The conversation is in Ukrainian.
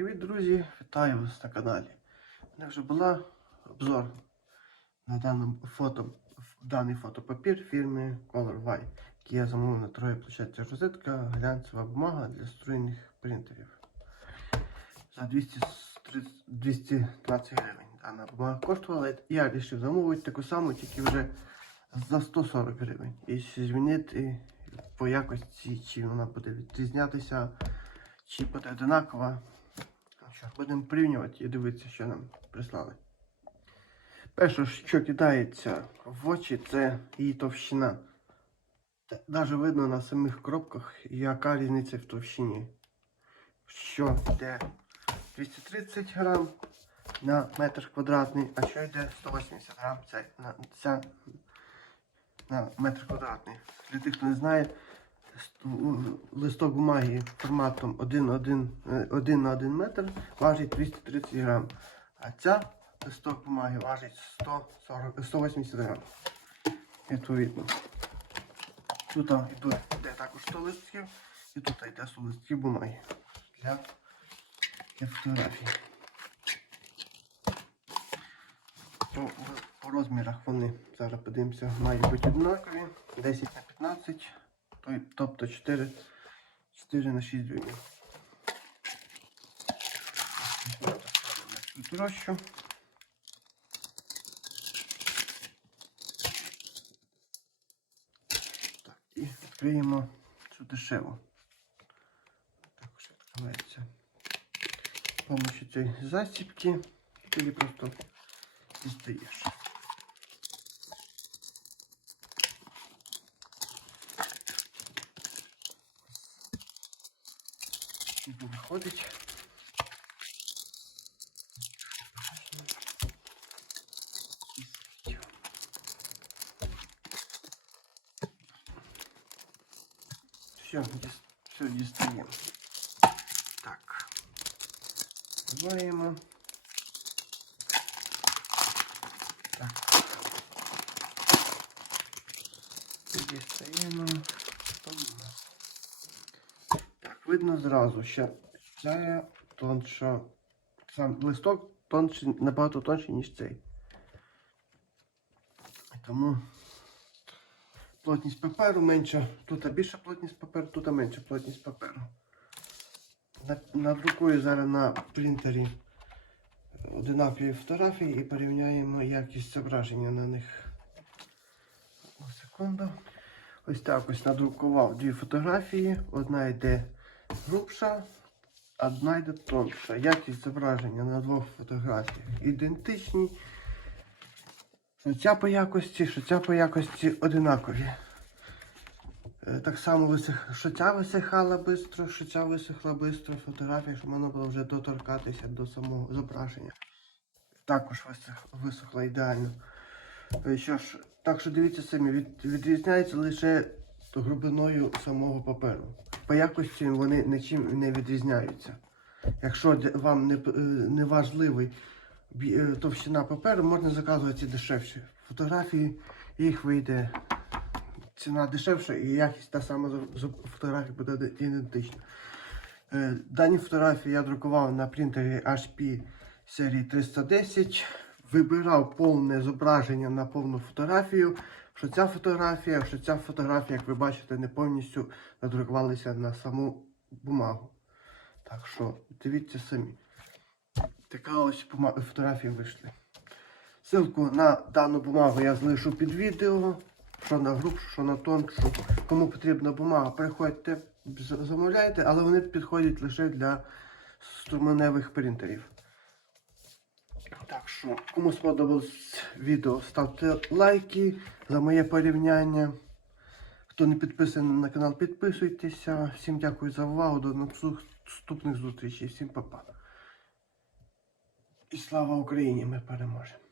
Привіт, друзі! Вітаю вас на каналі. У мене вже була обзор на даному фото, даний фотопапір фірми Color Y, який я замовив на троє площадці розетка, глянцева бумага для струйних принтерів. За 230 220 гривень дана бумага коштувала. Я вирішив замовити таку саму, тільки вже за 140 гривень. І змінити по якості, чи вона буде відрізнятися, чи буде одинакова. Що, будемо порівнювати і дивитися, що нам прислали. Перше, що кидається в очі, це її товщина. Навіть видно на самих коробках, яка різниця в товщині. Що йде 230 грам на метр квадратний, а що йде 180 грам це, на, ця, на метр квадратний. Для тих, хто не знає, листок бумаги форматом 1, 1, 1 на 1 метр важить 230 грам. А ця листок бумаги важить 140, 180 грам. Відповідно. Тут йде, також 100 листків і тут йде 100 листків бумаги для, для фотографій. По, по розмірах вони, зараз подивимося, мають бути однакові. 10 на 15 той- тобто 4, 4 на 6 дюймів. Цю трощу. Так, і відкриємо цю дешеву. Також відкривається з допомогою цієї засібки. Тоді просто дістаєш. Скільки виходить. І скільки. Все, діс- все дістаємо. Так. Збиваємо. Так. Дістаємо. Там у нас. Видно зразу, що ця тонша. Сам листок тонший, набагато тонший, ніж цей. Тому плотність паперу менша. Тут більша плотність паперу, тут менша плотність паперу. Надрукую зараз на принтері одинакові фотографії і порівняємо якість зображення на них. Секунду. Ось так ось надрукував дві фотографії. Одна йде грубша, одна йде тонша. Якість зображення на двох фотографіях ідентичні. Що ця по якості, що ця по якості одинакові. Е, Так само висих... що ця висихала швидко, що ця висихла швидко фотографія, щоб можна було вже доторкатися до самого зображення. Також висих... висохла ідеально. Е, Що ж, так що дивіться самі, від... відрізняється лише грубиною самого паперу. По якості вони нічим не відрізняються. Якщо вам не, е, не важливий е, товщина паперу, можна заказувати дешевше. Фотографії їх вийде ціна дешевша і якість та сама фотографії буде ідентична. Е, Дані фотографії я друкував на принтері HP серії 310. Вибирав повне зображення на повну фотографію. Що ця фотографія, що ця фотографія, як ви бачите, не повністю надрукувалися на саму бумагу. Так що дивіться самі. Така ось фотографії вийшли. Ссылку на дану бумагу я залишу під відео. Що на грубшу, що на тоншу. Кому потрібна бумага, приходьте, замовляйте, але вони підходять лише для струменевих принтерів. Так що, кому сподобалось відео, ставте лайки за моє порівняння. Хто не підписаний на канал, підписуйтеся. Всім дякую за увагу. До наступних зустрічей. Всім па-па. І слава Україні! Ми переможемо!